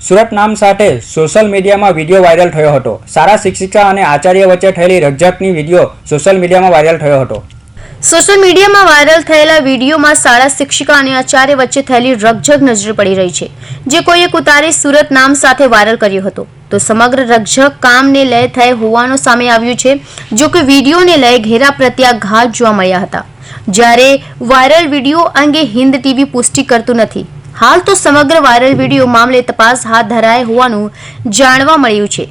સુરત નામ સાથે સોશિયલ મીડિયામાં વિડીયો વાયરલ થયો હતો। શાળા શિક્ષિકા અને આચાર્ય વચ્ચે થયેલી રકઝકની વિડીયો સોશિયલ મીડિયામાં વાયરલ થયો હતો। સોશિયલ મીડિયામાં વાયરલ થયેલા વિડીયોમાં શાળા શિક્ષિકા અને આચાર્ય વચ્ચે થયેલી રકઝક નજરે પડી રહી છે, જે કોઈએ ઉતારી સુરત નામ સાથે વાયરલ કર્યો હતો। તો સમગ્ર રકઝક કામને લઈ થઈ હોવાનું સામે આવ્યું છે। જો કે વિડીયોને લઈ ઘેરા પ્રત્યાઘાત જોવા મળ્યા હતા, જ્યારે વાયરલ વિડીયો અંગે હિન્દ ટીવી પુષ્ટિ કરતું નથી। હાલ તો સમગ્ર વાયરલ વિડીયો મામલે તપાસ હાથ ધરાઈ હોવાનું જાણવા મળ્યું છે।